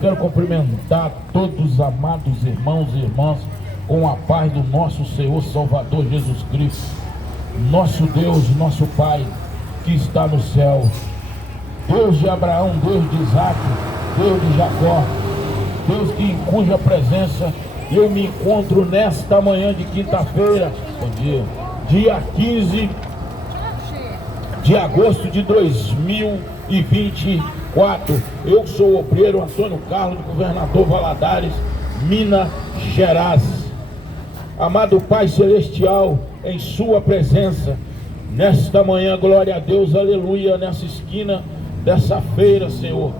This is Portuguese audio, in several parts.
Quero cumprimentar todos os amados irmãos e irmãs com a paz do nosso Senhor Salvador Jesus Cristo, nosso Deus, nosso Pai que está no céu, Deus de Abraão, Deus de Isaac, Deus de Jacó, Deus em cuja presença eu me encontro nesta manhã de quinta-feira, dia 15 de agosto de 2024. Eu sou o obreiro Antônio Carlos, governador Valadares, Minas Gerais. Amado Pai Celestial, em sua presença, nesta manhã, glória a Deus, aleluia, nessa esquina dessa feira, Senhor,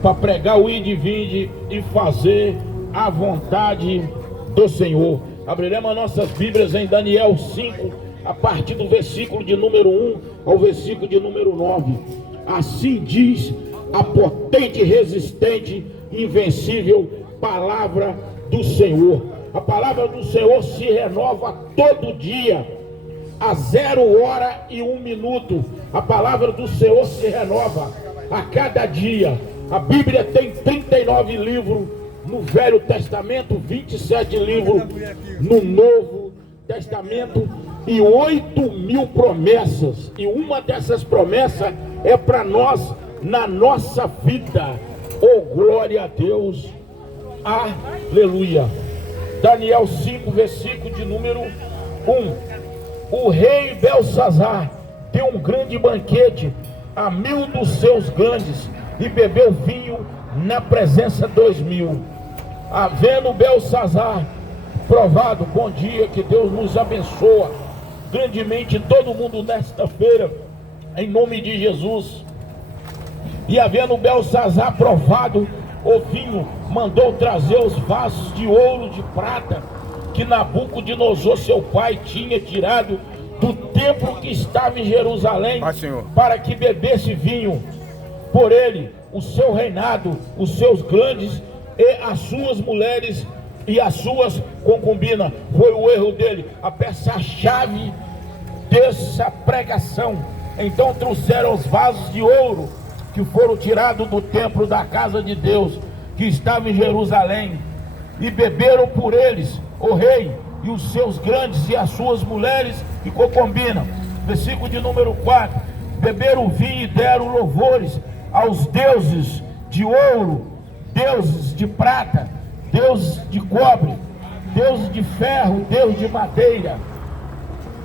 para pregar o ide e vinde e fazer a vontade do Senhor. Abriremos as nossas Bíblias em Daniel 5, a partir do versículo de número 1 ao versículo de número 9. Assim diz a potente, resistente, invencível palavra do Senhor. A palavra do Senhor se renova todo dia, a 0h01. A palavra do Senhor se renova a cada dia. A Bíblia tem 39 livros no Velho Testamento, 27 livros no Novo Testamento e 8.000 promessas. E uma dessas promessas é para nós na nossa vida. Oh, glória a Deus, aleluia. Daniel 5, versículo de número 1. O rei Belsazar deu um grande banquete a 1000 dos seus grandes e bebeu vinho na presença de 2000. Havendo Belsazar provado, bom dia, que Deus nos abençoa grandemente todo mundo nesta feira, em nome de Jesus. E havendo Belsazar provado o vinho, mandou trazer os vasos de ouro, de prata, que Nabucodonosor, seu pai, tinha tirado do templo que estava em Jerusalém, para que bebesse vinho por ele, o seu reinado, os seus grandes e as suas mulheres e as suas concubinas. Foi o erro dele, a peça-chave dessa pregação. Então trouxeram os vasos de ouro que foram tirados do templo da casa de Deus, que estava em Jerusalém, e beberam por eles o rei e os seus grandes e as suas mulheres e concubinas. Versículo de número 4. Beberam o vinho e deram louvores aos deuses de ouro, deuses de prata, deuses de cobre, deuses de ferro, deus de madeira.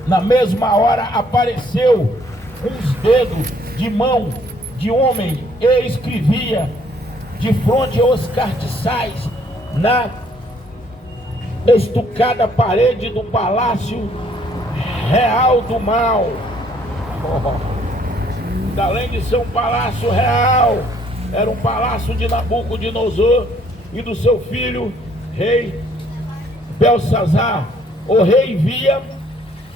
Na mesma hora apareceu uns dedos de mão de homem e escrevia de fronte aos cartiçais na estucada parede do palácio real do mal. Além de ser um palácio real, era um palácio de Nabucodonosor e do seu filho, rei Belsazar. O rei via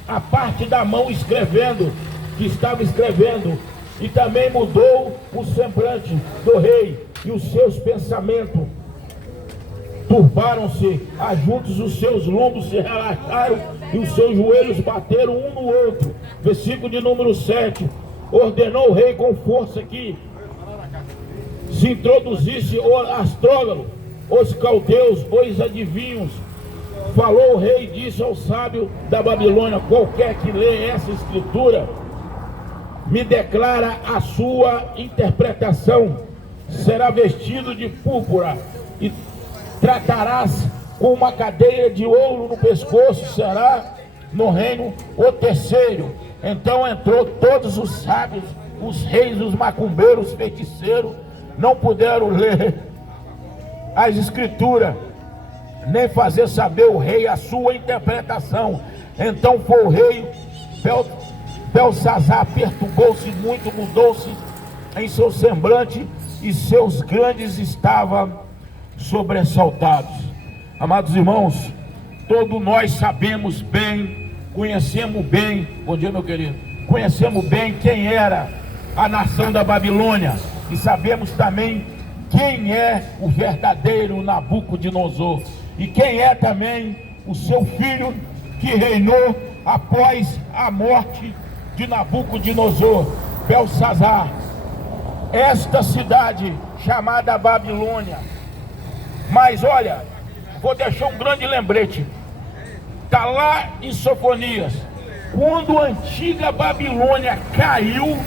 a parte da mão escrevendo, que estava escrevendo, e também mudou o semblante do rei, e os seus pensamentos turbaram-se, ajuntos os seus lombos se relaxaram, e os seus joelhos bateram um no outro. Versículo de número 7. Ordenou o rei com força que se introduzisse o astrólogo, os caldeus, os adivinhos. Falou o rei e disse ao sábio da Babilônia: qualquer que lê essa escritura me declara a sua interpretação, será vestido de púrpura e tratarás com uma cadeia de ouro no pescoço, será no reino o terceiro. Então entrou todos os sábios, os reis, os macumbeiros, os feiticeiros, não puderam ler as escrituras, nem fazer saber o rei a sua interpretação. Então foi o rei Belsazar, perturbou-se muito, mudou-se em seu semblante, e seus grandes estavam sobressaltados. Amados irmãos, todos nós sabemos bem, conhecemos bem, bom dia meu querido, conhecemos bem quem era a nação da Babilônia, e sabemos também quem é o verdadeiro Nabucodonosor, e quem é também o seu filho que reinou após a morte de Nabucodonosor, Belsazar. Esta cidade chamada Babilônia Mas olha, vou deixar um grande lembrete. Está lá em Sofonias, quando a antiga Babilônia caiu,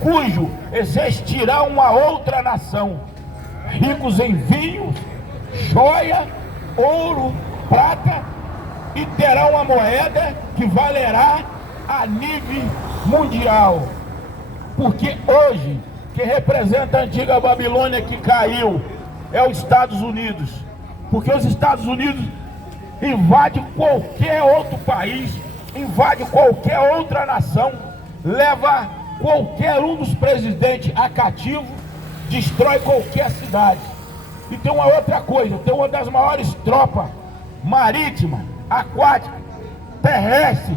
cujo existirá uma outra nação, ricos em vinho, joia, ouro, prata, e terá uma moeda que valerá a nível mundial. Porque hoje, quem representa a antiga Babilônia que caiu é os Estados Unidos. Porque os Estados Unidos invadem qualquer outro país, invade qualquer outra nação, leva qualquer um dos presidentes a cativo, destrói qualquer cidade. E tem uma outra coisa, tem uma das maiores tropas marítima, aquática, terrestre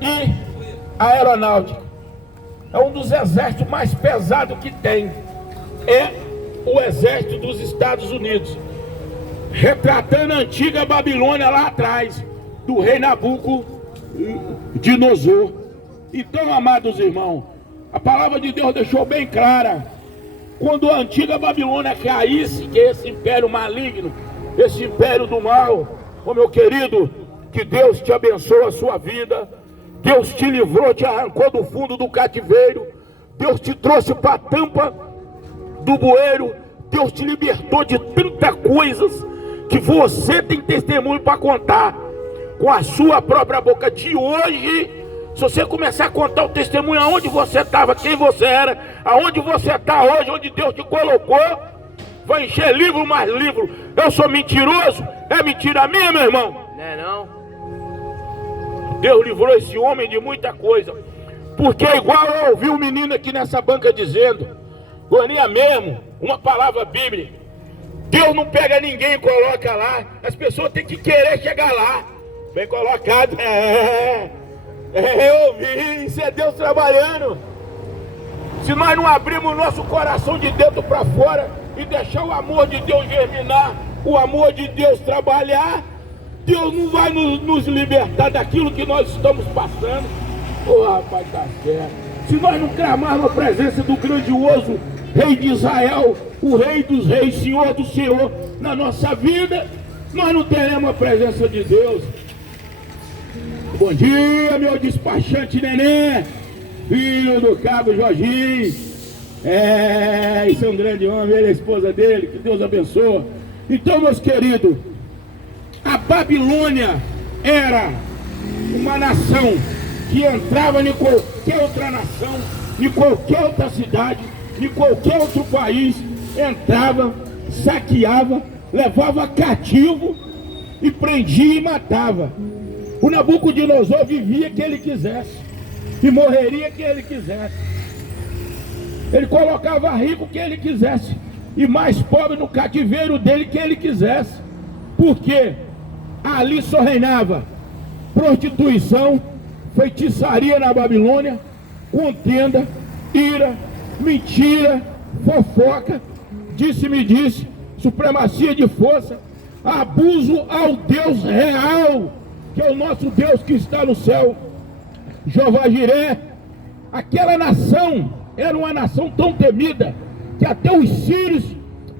e aeronáutica. É um dos exércitos mais pesados que tem. É o exército dos Estados Unidos, retratando a antiga Babilônia lá atrás, do rei Nabucodonosor. Então, amados irmãos, a palavra de Deus deixou bem clara: quando a antiga Babilônia caísse, que é esse império maligno, esse império do mal, ô meu querido, que Deus te abençoe a sua vida, Deus te livrou, te arrancou do fundo do cativeiro, Deus te trouxe para a tampa do bueiro, Deus te libertou de tantas coisas que você tem testemunho para contar com a sua própria boca. De hoje, se você começar a contar o testemunho, aonde você estava, quem você era, aonde você está hoje, onde Deus te colocou, vai encher livro mais livro. Eu sou mentiroso? É mentira minha, meu irmão? Não é não? Deus livrou esse homem de muita coisa. Porque igual eu ouvi um menino aqui nessa banca dizendo, Goninha mesmo, uma palavra bíblica: Deus não pega ninguém e coloca lá, as pessoas têm que querer chegar lá. Bem colocado. Eu ouvi, isso é Deus trabalhando. Se nós não abrirmos o nosso coração de dentro para fora e deixar o amor de Deus germinar, o amor de Deus trabalhar, Deus não vai nos libertar daquilo que nós estamos passando. Oh, rapaz, tá certo. Se nós não clamarmos a presença do grandioso Rei de Israel, o Rei dos Reis, Senhor do Senhor, na nossa vida, nós não teremos a presença de Deus. Bom dia, meu despachante Nenê, filho do cabo Jorginho. Isso é um grande homem, ele é a esposa dele, que Deus abençoe. Então, meus queridos, a Babilônia era uma nação que entrava em qualquer outra nação, em qualquer outra cidade, em qualquer outro país, entrava, saqueava, levava cativo e prendia e matava. O Nabucodonosor vivia que ele quisesse e morreria que ele quisesse. Ele colocava rico que ele quisesse e mais pobre no cativeiro dele que ele quisesse. Porque ali só reinava prostituição, feitiçaria na Babilônia, contenda, ira, mentira, fofoca, disse-me disse, supremacia de força, abuso ao Deus real, que é o nosso Deus que está no céu, Jeová Jiré. Aquela nação era uma nação tão temida que até os sírios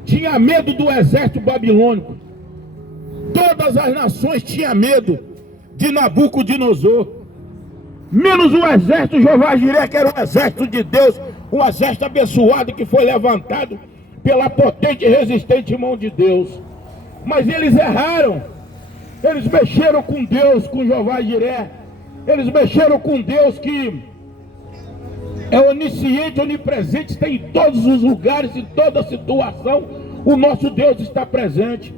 tinham medo do exército babilônico. Todas as nações tinham medo de Nabucodonosor, menos o exército Jeová Jiré, que era um exército de Deus, um exército abençoado que foi levantado pela potente e resistente mão de Deus. Mas eles erraram, eles mexeram com Deus, com Jeová Jiré, eles mexeram com Deus que é onisciente, onipresente, está em todos os lugares, em toda situação, o nosso Deus está presente.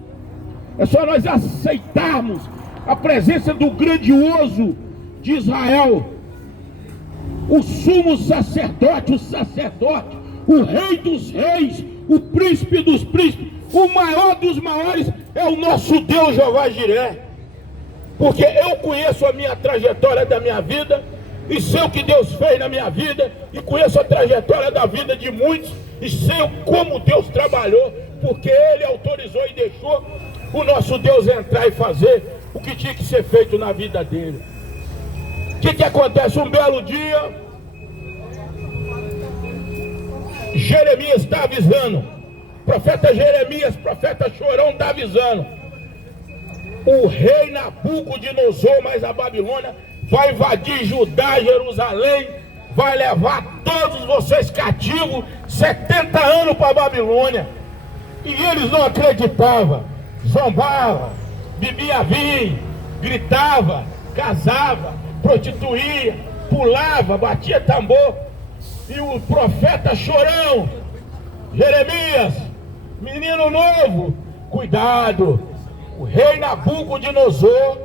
É só nós aceitarmos a presença do grandioso de Israel, o sumo sacerdote, o rei dos reis, o príncipe dos príncipes, o maior dos maiores é o nosso Deus Jeová Jiré. Porque eu conheço a minha trajetória da minha vida e sei o que Deus fez na minha vida, e conheço a trajetória da vida de muitos e sei como Deus trabalhou, porque Ele autorizou e deixou o nosso Deus entrar e fazer o que tinha que ser feito na vida dele. O que acontece? Um belo dia, Jeremias está avisando Profeta Jeremias, profeta chorão, está avisando. O rei Nabucodonosor, mas a Babilônia, vai invadir Judá, Jerusalém, vai levar todos vocês cativos, 70 anos para a Babilônia. E eles não acreditavam, zombavam, bebia vinho, gritava, casava, prostituía, pulava, batia tambor. E o profeta chorão, Jeremias, menino novo, cuidado, o rei Nabucodonosor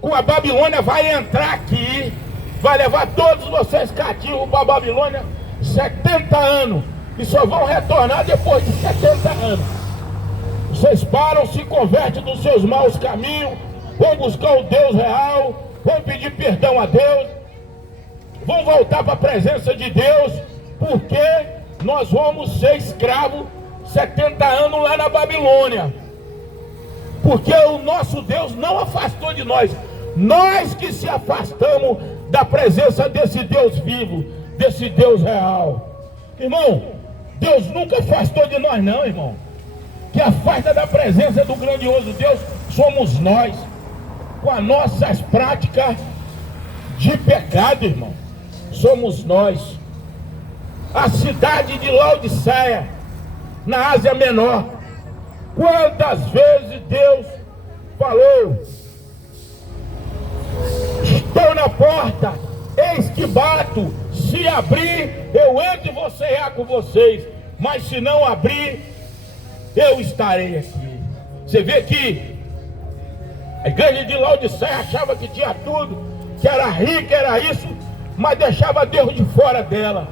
com a Babilônia vai entrar aqui, vai levar todos vocês cativos para a Babilônia 70 anos, e só vão retornar depois de 70 anos. Vocês param, se convertem dos seus maus caminhos, vão buscar o Deus real, vão pedir perdão a Deus, vão voltar para a presença de Deus, porque nós vamos ser escravos 70 anos lá na Babilônia. Porque o nosso Deus não afastou de nós. Nós que se afastamos da presença desse Deus vivo, desse Deus real. Irmão, Deus nunca afastou de nós não, irmão. Que afasta da presença do grandioso Deus somos nós, com as nossas práticas de pecado, irmão. Somos nós. A cidade de Laodiceia, na Ásia Menor, quantas vezes Deus falou: estou na porta, eis que bato, se abrir, eu entro e vou cear com vocês, mas se não abrir, eu estarei aqui. Você vê que a igreja de Laodiceia achava que tinha tudo, que era rica, era isso, mas deixava Deus de fora dela.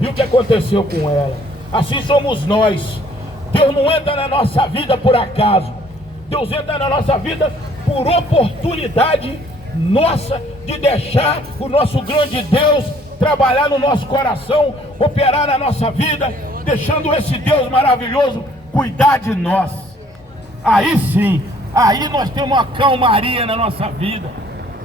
E o que aconteceu com ela? Assim somos nós. Deus não entra na nossa vida por acaso. Deus entra na nossa vida por oportunidade nossa de deixar o nosso grande Deus trabalhar no nosso coração, operar na nossa vida, deixando esse Deus maravilhoso cuidar de nós. Aí sim, aí nós temos uma calmaria na nossa vida,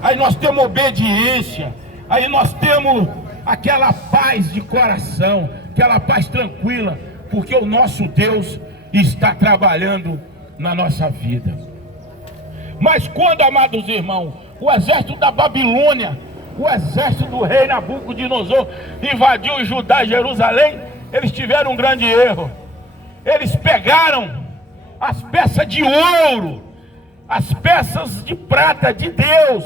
aí nós temos obediência, aí nós temos aquela paz de coração, aquela paz tranquila, porque o nosso Deus está trabalhando na nossa vida. Mas quando, amados irmãos, o exército da Babilônia, o exército do rei Nabucodonosor invadiu Judá e Jerusalém, eles tiveram um grande erro. Eles pegaram as peças de ouro, as peças de prata de Deus,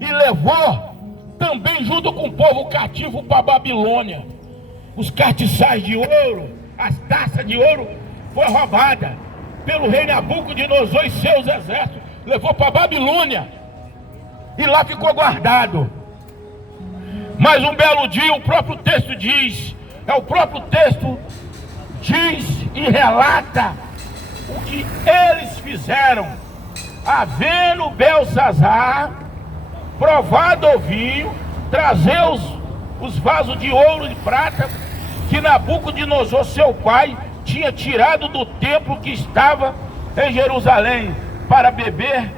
e levou também junto com o povo cativo para a Babilônia. Os castiçais de ouro, as taças de ouro, foi roubada pelo rei Nabucodonosor e seus exércitos, levou para a Babilônia, e lá ficou guardado. Mas um belo dia, o próprio texto diz, o próprio texto diz e relata o que eles fizeram. Havendo Belsazar provado o vinho, trazer os vasos de ouro e prata que Nabucodonosor, seu pai, tinha tirado do templo que estava em Jerusalém, para beber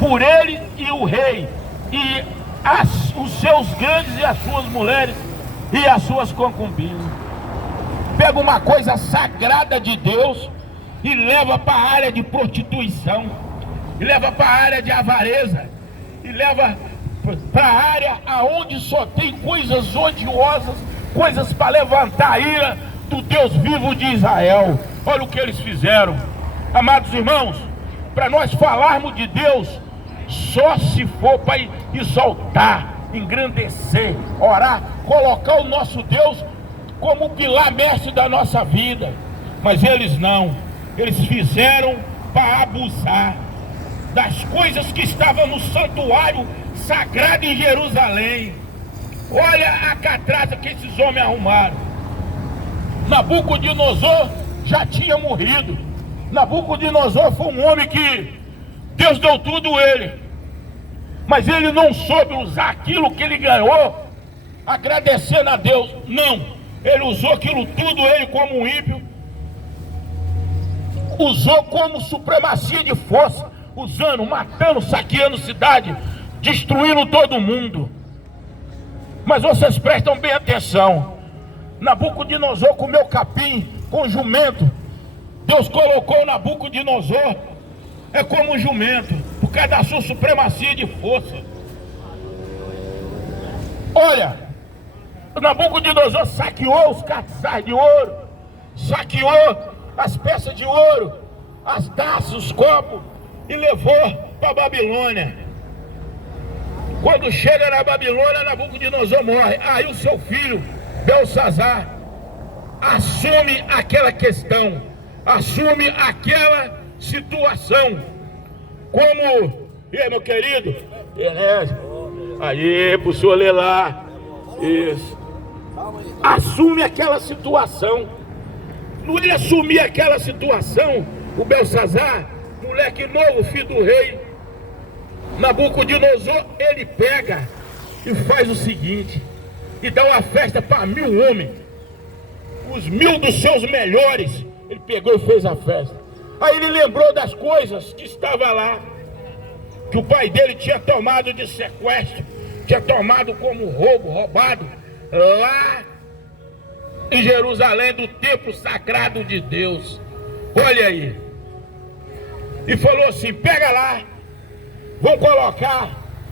por ele e o rei, e os seus grandes e as suas mulheres e as suas concubinas. Pega uma coisa sagrada de Deus e leva para a área de prostituição, e leva para a área de avareza, e leva para a área aonde só tem coisas odiosas, coisas para levantar a ira do Deus vivo de Israel. Olha o que eles fizeram. Amados irmãos, para nós falarmos de Deus, só se for para exaltar, engrandecer, orar, colocar o nosso Deus como o pilar mestre da nossa vida. Mas eles não, eles fizeram para abusar das coisas que estavam no santuário sagrado em Jerusalém. Olha a catraça que esses homens arrumaram. Nabucodonosor já tinha morrido. Nabucodonosor foi um homem que Deus deu tudo a ele, mas ele não soube usar aquilo que ele ganhou agradecendo a Deus. Não, ele usou aquilo tudo ele como um ímpio, usou como supremacia de força, usando, matando, saqueando cidade, destruindo todo mundo. Mas vocês prestam bem atenção. Nabucodonosor comeu capim, com jumento. Deus colocou Nabucodonosor como jumento, por causa da sua supremacia de força. Olha, Nabucodonosor saqueou os caçais de ouro, saqueou as peças de ouro, as taças, os copos, e levou para a Babilônia. Quando chega na Babilônia, Nabucodonosor morre. Aí o seu filho, Belsazar, assume aquela questão, assume aquela situação. Como, e aí, meu querido? Aí, pro senhor ler lá. Isso. Assume aquela situação. Não ia assumir aquela situação, o Belsazar, moleque novo, filho do rei Nabucodonosor, ele pega e faz o seguinte, e dá uma festa para 1000 homens, os 1000 dos seus melhores. Ele pegou e fez a festa. Aí ele lembrou das coisas que estava lá, que o pai dele tinha tomado de sequestro, tinha tomado como roubado lá em Jerusalém, do templo sagrado de Deus. Olha aí. E falou assim: pega lá, vamos colocar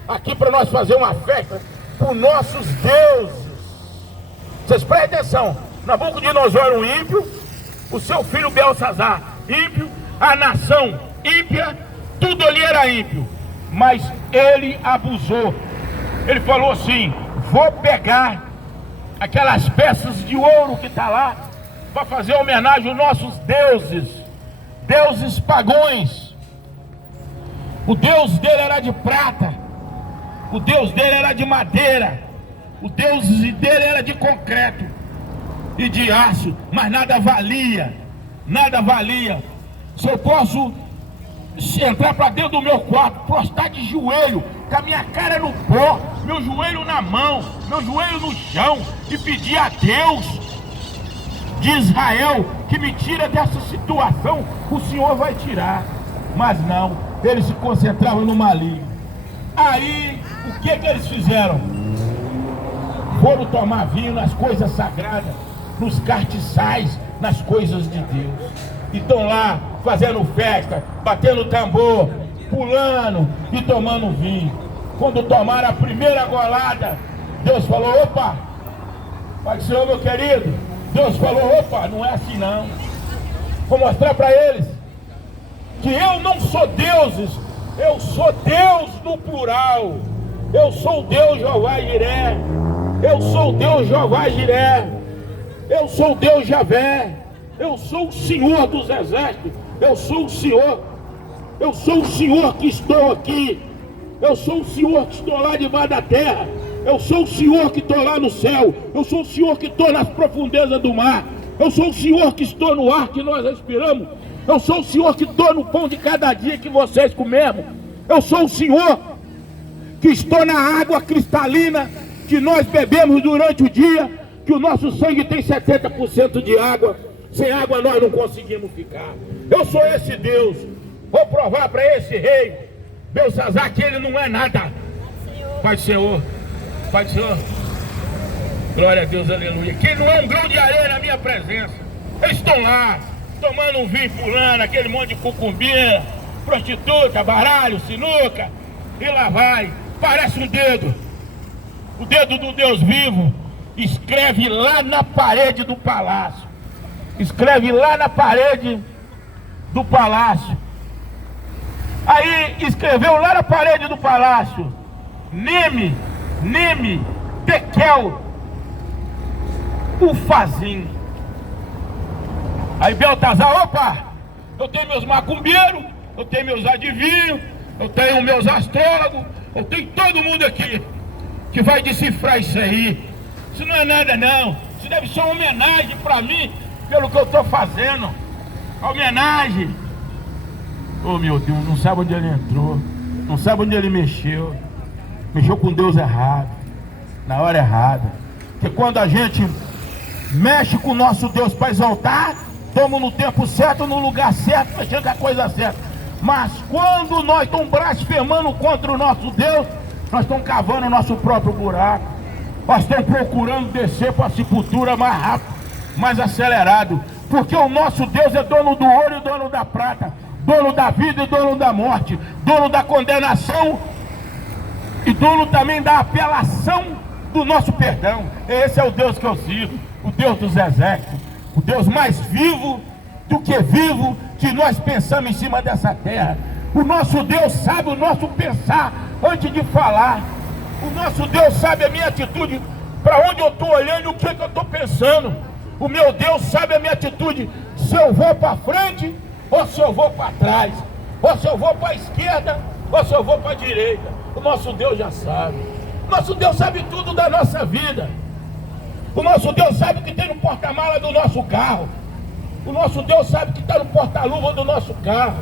aqui para nós fazer uma festa para os nossos deuses. Vocês prestem atenção, Nabucodonosor era um ímpio, o seu filho Belsazar ímpio, a nação ímpia, tudo ali era ímpio, mas ele abusou. Ele falou assim: vou pegar aquelas peças de ouro que está lá para fazer homenagem aos nossos deuses, deuses pagões. O Deus dele era de prata, o Deus dele era de madeira, o Deus dele era de concreto e de aço, mas nada valia, nada valia. Se eu posso entrar para dentro do meu quarto, prostrar de joelho, com a minha cara no pó, meu joelho na mão, meu joelho no chão, e pedir a Deus de Israel que me tira dessa situação, o Senhor vai tirar. Mas não, eles se concentravam no maligno. Aí, o que eles fizeram? Foram tomar vinho nas coisas sagradas, nos cartiçais, nas coisas de Deus. E estão lá fazendo festa, batendo tambor, pulando e tomando vinho. Quando tomaram a primeira golada, Deus falou: opa, Pai do Senhor, meu querido, Deus falou: opa, não é assim não. Vou mostrar para eles que eu não sou deuses, eu sou Deus no plural. Eu sou o Deus Jeová Jiré, eu sou o Deus Jeová Jiré, eu sou o Deus Javé, eu sou o Senhor dos exércitos, eu sou o Senhor, eu sou o Senhor que estou aqui, eu sou o Senhor que estou lá debaixo da terra, eu sou o Senhor que estou lá no céu, eu sou o Senhor que estou nas profundezas do mar, eu sou o Senhor que estou no ar que nós respiramos, eu sou o Senhor que estou no pão de cada dia que vocês comemos, eu sou o Senhor que estou na água cristalina que nós bebemos durante o dia, que o nosso sangue tem 70% de água. Sem água nós não conseguimos ficar. Eu sou esse Deus. Vou provar para esse rei Belsazar que ele não é nada. Pai do Senhor, Pai do Senhor, glória a Deus, aleluia. Que ele não é um grão de areia na minha presença. Eles estão lá tomando um vinho, pulando aquele monte de cucumbinha, prostituta, baralho, sinuca, e lá vai. Parece um dedo, o dedo do Deus vivo. Escreve lá na parede do palácio, escreve lá na parede do palácio. Aí escreveu lá na parede do palácio: Nime, Tekel, Ufazim. Aí Beltazar: opa, eu tenho meus macumbeiros, eu tenho meus adivinhos, eu tenho meus astrólogos, eu tenho todo mundo aqui que vai decifrar isso aí. Isso não é nada não, isso deve ser uma homenagem para mim, pelo que eu estou fazendo. Homenagem. Oh meu Deus, não sabe onde ele entrou, não sabe onde ele mexeu com Deus errado, na hora errada. Porque quando a gente mexe com o nosso Deus para exaltar, estamos no tempo certo, no lugar certo, mexendo com a coisa certa. Mas quando nós estamos blasfemando contra o nosso Deus, nós estamos cavando o nosso próprio buraco. Nós estamos procurando descer para a sepultura mais rápido, mais acelerado. Porque o nosso Deus é dono do ouro e dono da prata, dono da vida e dono da morte, dono da condenação e dono também da apelação do nosso perdão. Esse é o Deus que eu sirvo, o Deus dos exércitos, o Deus mais vivo do que vivo que nós pensamos em cima dessa terra. O nosso Deus sabe o nosso pensar antes de falar. O nosso Deus sabe a minha atitude, para onde eu estou olhando e o que eu estou pensando. O meu Deus sabe a minha atitude, se eu vou para frente ou se eu vou para trás, ou se eu vou para a esquerda ou se eu vou para a direita. O nosso Deus já sabe. O nosso Deus sabe tudo da nossa vida. O nosso Deus sabe o que tem no porta-mala do nosso carro. O nosso Deus sabe o que está no porta-luva do nosso carro.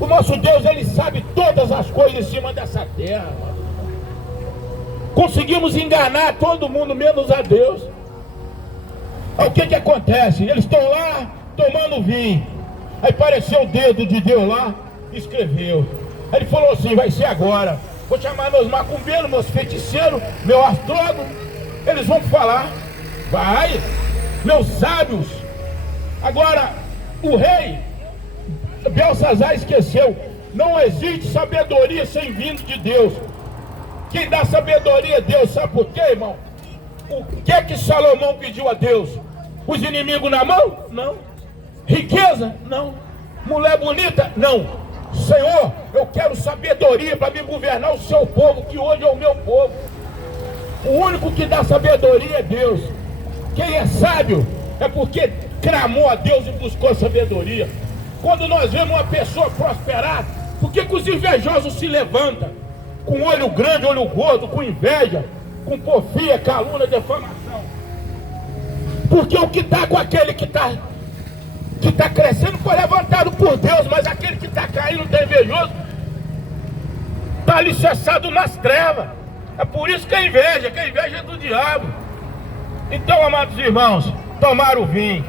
O nosso Deus, Ele sabe todas as coisas em cima dessa terra. Conseguimos enganar todo mundo, menos a Deus. Aí o que acontece? Eles estão lá tomando vinho. Aí apareceu o dedo de Deus lá, escreveu. Aí ele falou assim: vai ser agora. Vou chamar meus macumbeiros, meus feiticeiros, meu astrólogo. Eles vão falar. Vai, meus sábios. Agora, o rei Belsazar esqueceu. Não existe sabedoria sem vindo de Deus. Quem dá sabedoria é Deus. Sabe por quê, irmão? O que Salomão pediu a Deus? Os inimigos na mão? Não. Riqueza? Não. Mulher bonita? Não. Senhor, eu quero sabedoria para me governar o seu povo, que hoje é o meu povo. O único que dá sabedoria é Deus. Quem é sábio é porque clamou a Deus e buscou sabedoria. Quando nós vemos uma pessoa prosperar, por que os invejosos se levantam? Com olho grande, olho gordo, com inveja, com porfia, calúnia, defamação. Porque o que está com aquele que está crescendo foi levantado por Deus, mas aquele que está caindo, está invejoso, está alicerçado nas trevas. É por isso que a inveja é do diabo. Então, amados irmãos, tomaram o vinho,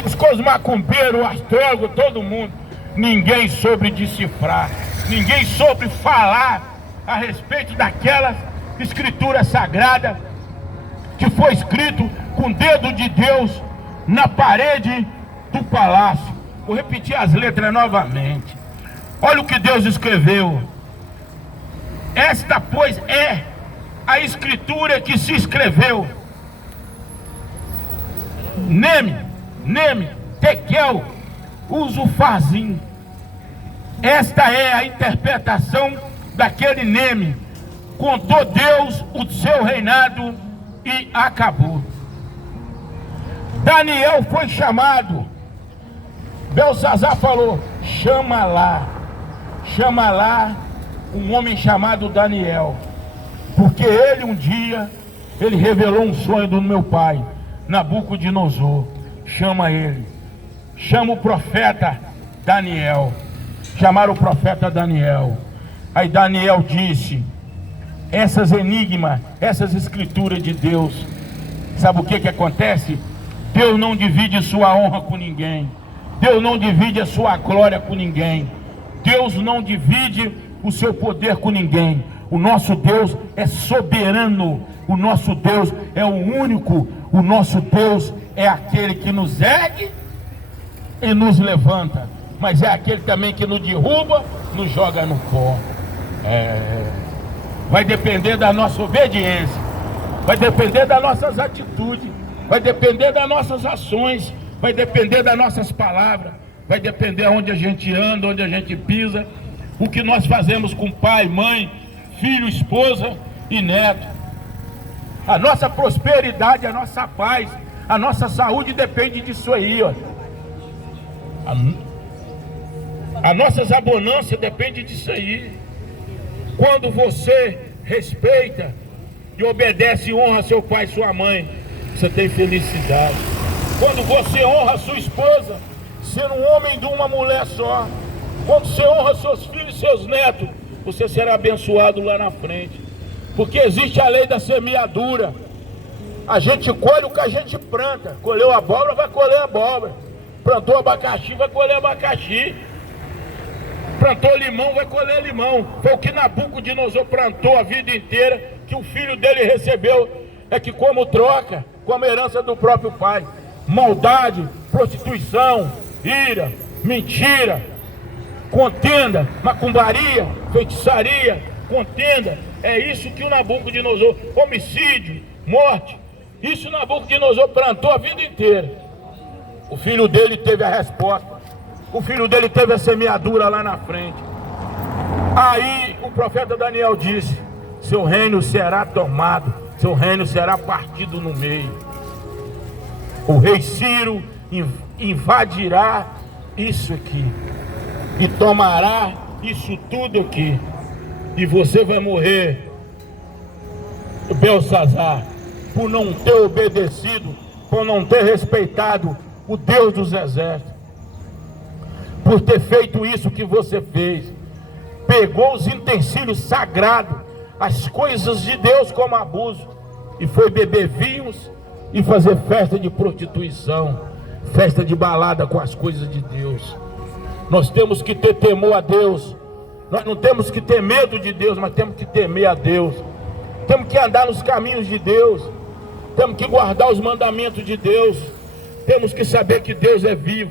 buscou os macumbeiros, o astrólogo, todo mundo. Ninguém soube decifrar, ninguém soube falar a respeito daquela escritura sagrada que foi escrito com o dedo de Deus na parede do palácio. Vou repetir as letras novamente. Olha o que Deus escreveu. Esta, pois, é a escritura que se escreveu. Neme, Tekel, Usufazim. Esta é a interpretação daquele Neme. Contou Deus o seu reinado e acabou. Daniel foi chamado. Belsazar falou: chama lá um homem chamado Daniel, porque ele um dia, ele revelou um sonho do meu pai, Nabucodonosor. Chama ele, chama o profeta Daniel. Chamaram o profeta Daniel. Aí Daniel disse: essas enigmas, essas escrituras de Deus, sabe o que acontece? Deus não divide sua honra com ninguém. Deus não divide a sua glória com ninguém. Deus não divide o seu poder com ninguém. O nosso Deus é soberano. O nosso Deus é o único. O nosso Deus é aquele que nos ergue e nos levanta, mas é aquele também que nos derruba, nos joga no pó. Vai depender da nossa obediência, vai depender das nossas atitudes, vai depender das nossas ações, vai depender das nossas palavras, vai depender onde a gente anda, onde a gente pisa, o que nós fazemos com pai, mãe, filho, esposa e neto. A nossa prosperidade, a nossa paz, a nossa saúde depende disso aí, ó. A nossas abundâncias depende disso aí. Quando você respeita e obedece e honra seu pai e sua mãe, você tem felicidade. Quando você honra sua esposa, ser um homem de uma mulher só, quando você honra seus filhos e seus netos, você será abençoado lá na frente. Porque existe a lei da semeadura. A gente colhe o que a gente planta. Colheu abóbora, vai colher abóbora. Plantou abacaxi, vai colher abacaxi. Plantou limão, vai colher limão. Foi o que Nabucodonosor plantou a vida inteira, que o filho dele recebeu, é que como troca, como herança do próprio pai. maldade, prostituição, ira, mentira, contenda, macumbaria, feitiçaria, contenda. É isso que o Nabucodonosor, homicídio, morte, isso Nabucodonosor plantou a vida inteira. O filho dele teve a resposta. O filho dele teve a semeadura lá na frente. Aí o profeta Daniel disse: seu reino será tomado, seu reino será partido no meio. O rei Ciro invadirá isso aqui e tomará isso tudo aqui. E você vai morrer, Belsazar, por não ter obedecido, por não ter respeitado o Deus dos exércitos, por ter feito isso que você fez. Pegou os utensílios sagrados, as coisas de Deus como abuso, e foi beber vinhos e fazer festa de prostituição, festa de balada com as coisas de Deus. Nós temos que ter temor a Deus. Nós não temos que ter medo de Deus, mas temos que temer a Deus. Temos que andar nos caminhos de Deus. Temos que guardar os mandamentos de Deus. Temos que saber que Deus é vivo.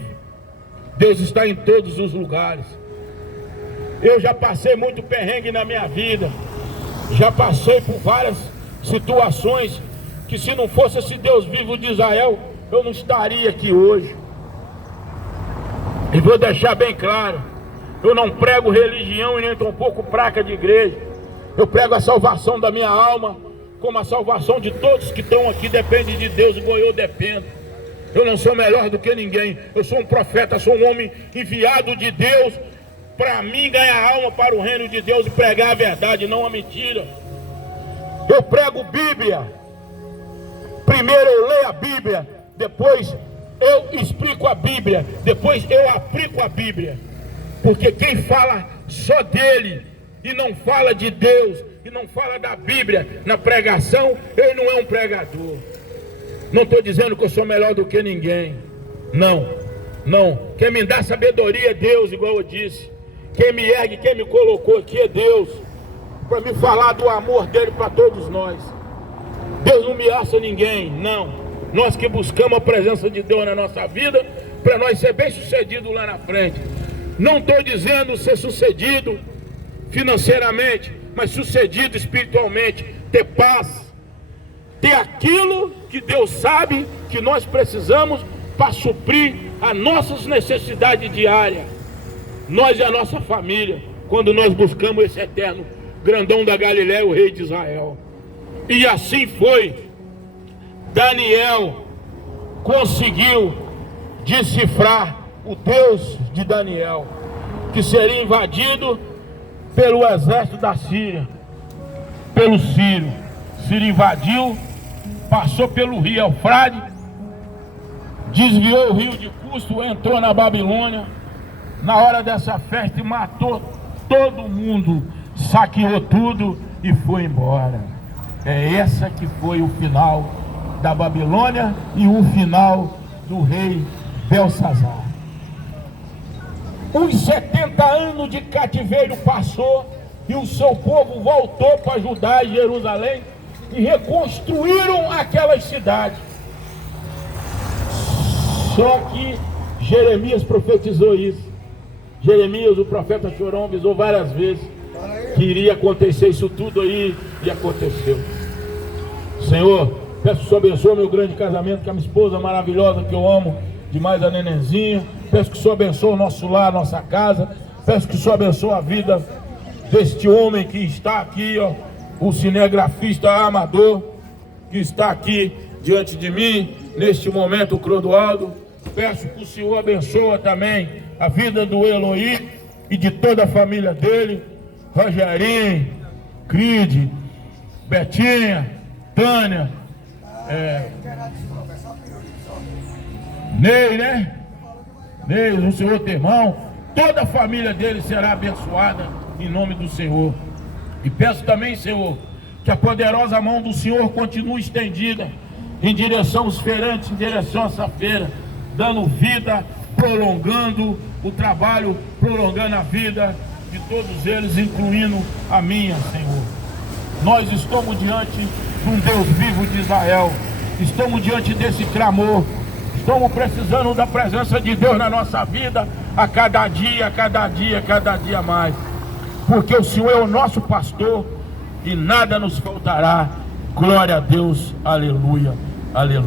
Deus está em todos os lugares. Eu já passei muito perrengue na minha vida. Já passei por várias situações que, se não fosse esse Deus vivo de Israel, eu não estaria aqui hoje. E vou deixar bem claro: eu não prego religião e nem tampouco placa de igreja. Eu prego a salvação da minha alma, como a salvação de todos que estão aqui depende de Deus, igual eu dependo. Eu não sou melhor do que ninguém. Eu sou um profeta, sou um homem enviado de Deus para mim ganhar alma para o reino de Deus e pregar a verdade, não a mentira. Eu prego Bíblia. Primeiro eu leio a Bíblia, depois eu explico a Bíblia, depois eu aplico a Bíblia. Porque quem fala só dele e não fala de Deus e não fala da Bíblia na pregação, ele não é um pregador. Não estou dizendo que eu sou melhor do que ninguém. Não, não. Quem me dá sabedoria é Deus, igual eu disse. Quem me ergue, quem me colocou aqui é Deus, para me falar do amor dele para todos nós. Deus não me acha ninguém, não. Nós que buscamos a presença de Deus na nossa vida, para nós ser bem sucedido lá na frente. Não estou dizendo ser sucedido financeiramente, mas sucedido espiritualmente, ter paz, ter aquilo que Deus sabe que nós precisamos para suprir as nossas necessidades diárias, nós e a nossa família, quando nós buscamos esse eterno grandão da Galileia, o rei de Israel. E assim foi. Daniel conseguiu decifrar o Deus de Daniel, que seria invadido pelo exército da Síria, pelo Ciro. Ciro invadiu, passou pelo rio Eufrate, desviou o rio de Custo, entrou na Babilônia na hora dessa festa e matou todo mundo, saqueou tudo e foi embora. É essa que foi o final da Babilônia e o final do rei Belsazar. Uns 70 anos de cativeiro passou e o seu povo voltou para Judá e Jerusalém e reconstruíram aquelas cidades. Só que Jeremias profetizou isso. Jeremias, o profeta chorão, avisou várias vezes que iria acontecer isso tudo aí, e aconteceu. Senhor, peço que o Senhor abençoe meu grande casamento com a minha esposa maravilhosa, que eu amo demais, a Nenenzinha. Peço que o Senhor abençoe o nosso lar, a nossa casa. Peço que o Senhor abençoe a vida deste homem que está aqui, ó, o cinegrafista amador, que está aqui diante de mim, neste momento, o Clodoaldo. Peço que o Senhor abençoe também a vida do Eloí e de toda a família dele, Rogerinho, Cride, Betinha, Tânia, Ney, né? Ney, o Senhor teu irmão, toda a família dele será abençoada em nome do Senhor. E peço também, Senhor, que a poderosa mão do Senhor continue estendida em direção aos feirantes, em direção a essa feira, dando vida, prolongando o trabalho, prolongando a vida de todos eles, incluindo a minha, Senhor. Nós estamos diante de um Deus vivo de Israel, estamos diante desse clamor, estamos precisando da presença de Deus na nossa vida a cada dia, cada dia, cada dia mais. Porque o Senhor é o nosso pastor e nada nos faltará. Glória a Deus, aleluia, aleluia.